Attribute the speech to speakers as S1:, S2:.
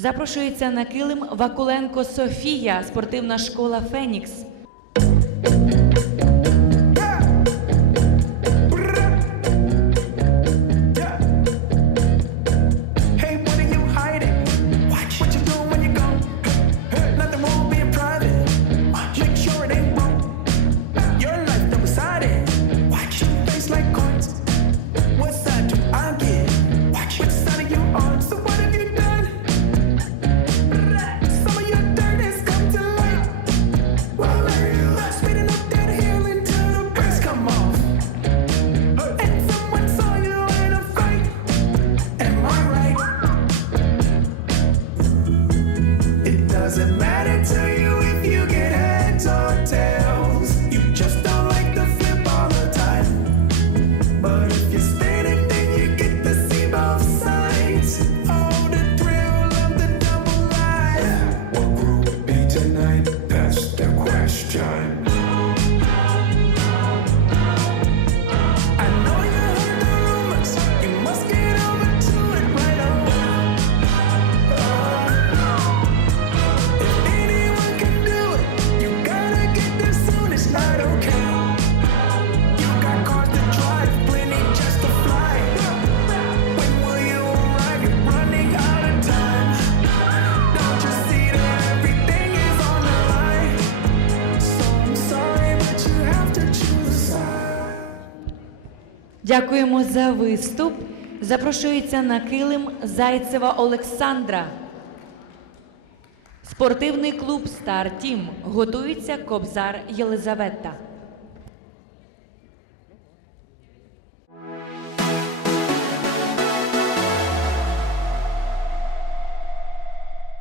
S1: Запрошується на килим Вакуленко Софія, спортивна школа Фенікс.
S2: doesn't matter to you if you get heads or tails. You just don't like the flip all the time. But if you spin it, then you get to see both sides. Oh, the thrill of the double life. What group be tonight? That's the question.
S1: Дякуємо за виступ. Запрошується на килим Зайцева Олександра. Спортивний клуб Стар Тім готується Кобзар Єлизавета.